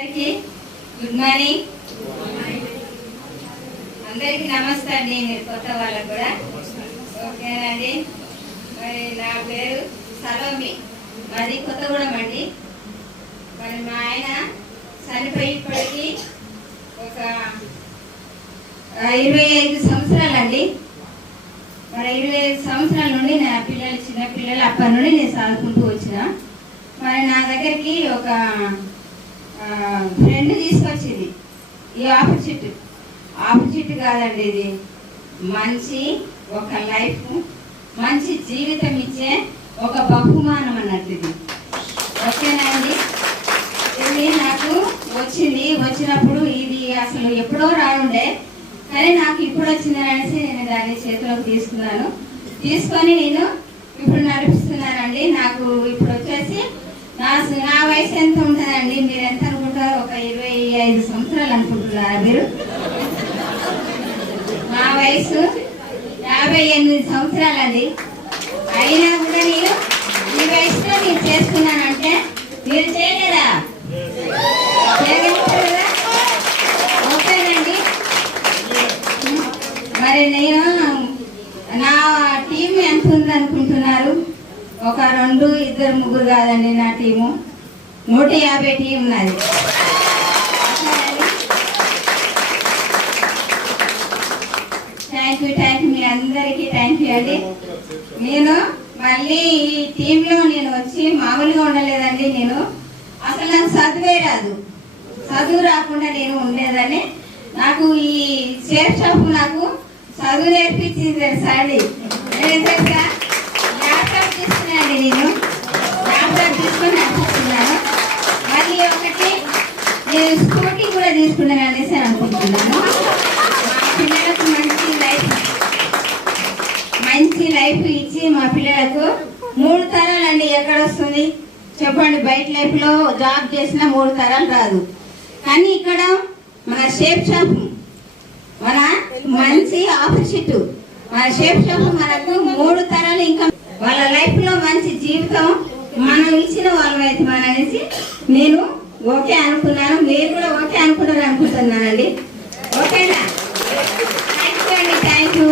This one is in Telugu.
గుడ్ మార్నింగ్ అందరికీ నమస్తే అండి. మీరు కొత్త వాళ్ళకు కూడా ఓకేనండి. మరి నా పేరు సలోమి, మాది కొత్తగూడెం అండి. మరి మా ఆయన చనిపోయినప్పటికీ ఒక 25 సంవత్సరాలండి. మరి 25 సంవత్సరాల నుండి నా పిల్లలు చిన్నపిల్లలు అప్పటి నుండి నేను చదువుకుంటూ వచ్చిన. మరి నా దగ్గరికి ఒక ఫ్రెండ్ తీసుకొచ్చింది. ఈ ఆపర్చునిటీ కాదండి, ఇది మంచి ఒక లైఫ్, మంచి జీవితం ఇచ్చే ఒక బహుమానం అన్నట్టు ఇది. ఓకేనండి. ఇది నాకు వచ్చినప్పుడు ఇది అసలు ఎప్పుడో రానుండే, కానీ నాకు ఇప్పుడు వచ్చిందని అనేసి నేను దాన్ని చేతిలోకి తీసుకొని నేను ఇప్పుడు నడిపిస్తున్నానండి. నాకు ఇప్పుడు వచ్చేసి నా వయసు ఎంత ఉంటుందండి? మీరు ఎంత అనుకుంటారు? ఒక 25 సంవత్సరాలు అనుకుంటున్నారా మీరు? నా వయసు 58 సంవత్సరాలండి. అయినా కూడా నేను ఈ వయసులో నేను చేస్తున్నానంటే మీరు చేయలేదా? చేయగలుగుతారు కదా? ఓకేనండి. మరి నేను నా టీం ఎంత ఉంది అనుకుంటున్నారు? ఒక 2, 2, 3 కాదండి, నా టీము 150 టీం ఉన్నది. థ్యాంక్ యూ మీ అందరికీ థ్యాంక్ యూ అండి. నేను మళ్ళీ ఈ టీంలో నేను వచ్చి మామూలుగా ఉండలేదండి. నేను అసలు నాకు చదువే రాదు. చదువు రాకుండా నేను ఉండేదని నాకు ఈ సేఫ్ షాప్ నాకు చదువు నేర్పించింది తెలుసా అండి. తెలుసా? ల్యాప్టాప్ తీసుకున్నానండి, నేను ల్యాప్టాప్ తీసుకొని నడిపిస్తున్నాను. మళ్ళీ ఒకటి నేను స్కూటీ కూడా తీసుకున్నాను అనేసి అనుకుంటున్నాను. మా పిల్లలకు మంచి లైఫ్ ఇచ్చి మా పిల్లలకు 3 తరాలండి. ఎక్కడ వస్తుంది చెప్పండి? బయట లైఫ్లో జాబ్ చేసిన 3 తరాలు రాదు. కానీ ఇక్కడ మన షేప్ షాప్ మన మంచి ఆపర్చునిటీ, మన షేప్ షాప్ మనకు 3 తరాలు ఇంకా వాళ్ళ లైఫ్లో మంచి జీవితం మనం ఇచ్చిన వాళ్ళం అయితే మన అనేసి నేను ఓకే అనుకున్నాను. మీరు కూడా ఓకే అనుకుంటారు అనుకుంటున్నానండి. ఓకేనా? థ్యాంక్ యూ అండి. Thank you.